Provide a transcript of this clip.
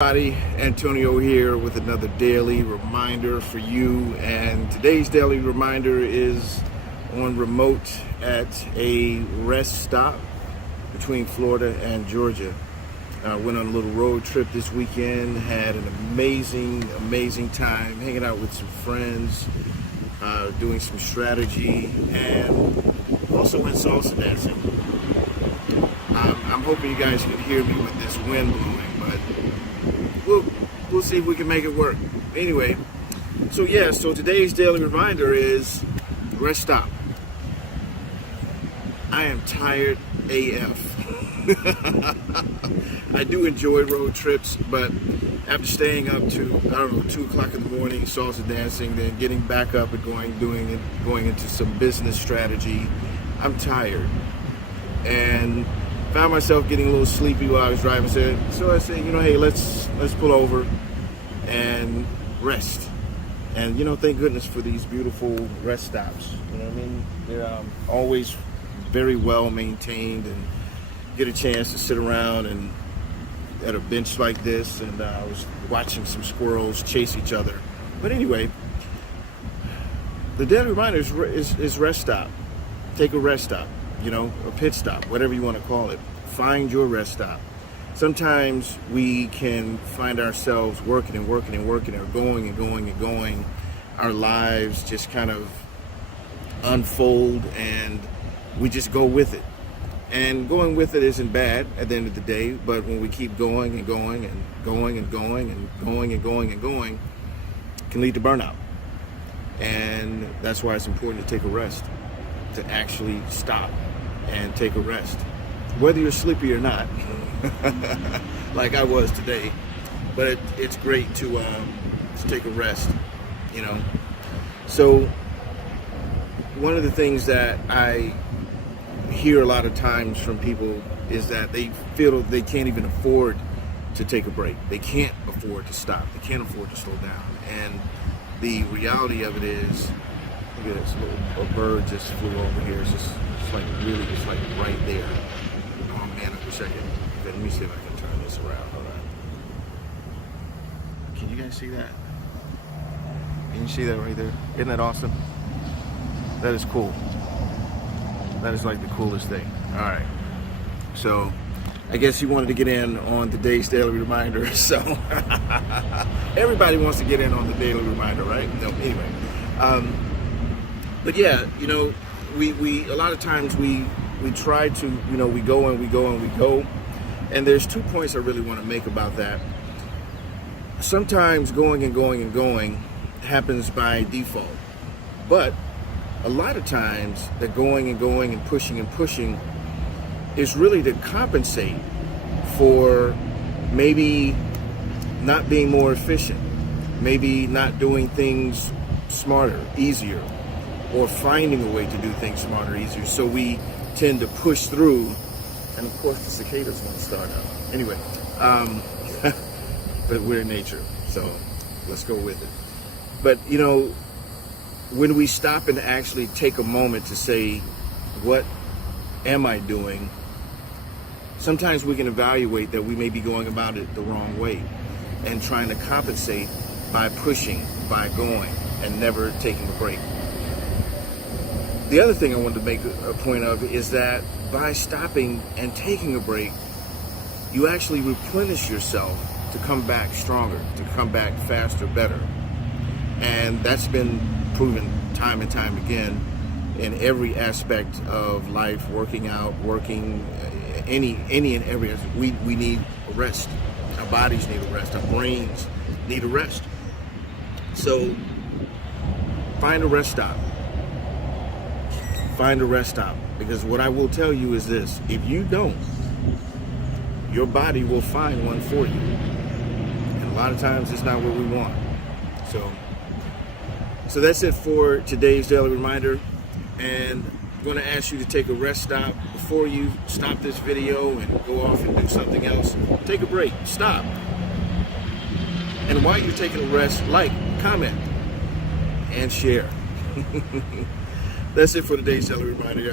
Everybody, Antonio here with another daily reminder for you, and today's daily reminder is on remote at a rest stop between Florida and Georgia. Went on a little road trip this weekend, had an amazing time hanging out with some friends, doing some strategy, and also went salsa dancing. I'm hoping you guys can hear me with this wind blowing, but we'll see if we can make it work. Anyway, so today's daily reminder is rest stop. I am tired AF. I do enjoy road trips, but after staying up to 2 o'clock in the morning, salsa dancing, then getting back up and going into some business strategy, I'm tired. And found myself getting a little sleepy while I was driving. So I said, hey, let's pull over and rest. And thank goodness for these beautiful rest stops. You know what I mean? They're always very well maintained, and get a chance to sit around and at a bench like this. And I was watching some squirrels chase each other. But anyway, the daily reminder is rest stop. Take a rest stop. A pit stop, whatever you want to call it. Find your rest stop. Sometimes we can find ourselves working, or going. Our lives just kind of unfold, and we just go with it. And going with it isn't bad at the end of the day, but when we keep going, it can lead to burnout. And that's why it's important to take a rest, to actually stop and take a rest, whether you're sleepy or not, like I was today. But it's great to take a rest, So one of the things that I hear a lot of times from people is that they feel they can't even afford to take a break. They can't afford to stop. They can't afford to slow down. And the reality of it is, look at this, a bird just flew over here. It's like right there. Oh man, I wish I could. Let me see if I can turn this around. Hold on. Can you guys see that? Can you see that right there? Isn't that awesome? That is cool. That is like the coolest thing. All right. So I guess you wanted to get in on today's daily reminder. So everybody wants to get in on the daily reminder, right? No, anyway. But yeah, we a lot of times we try to, we go. And there's 2 points I really want to make about that. Sometimes going happens by default. But a lot of times the going and pushing is really to compensate for maybe not being more efficient, maybe not doing things smarter, easier, or finding a way to do things smarter, easier. So we tend to push through, and of course the cicadas won't start up. Anyway, but we're in nature, so let's go with it. But when we stop and actually take a moment to say, what am I doing? Sometimes we can evaluate that we may be going about it the wrong way and trying to compensate by pushing, by going, and never taking a break. The other thing I wanted to make a point of is that by stopping and taking a break, you actually replenish yourself to come back stronger, to come back faster, better. And that's been proven time and time again in every aspect of life, working out, any and every. We need a rest. Our bodies need a rest. Our brains need a rest. So find a rest stop. Find a rest stop. Because what I will tell you is this: if you don't, your body will find one for you. And a lot of times it's not what we want. So that's it for today's daily reminder. And I'm going to ask you to take a rest stop before you stop this video and go off and do something else. Take a break. Stop. And while you're taking a rest, like, comment, and share. That's it for today's daily reminder, guys.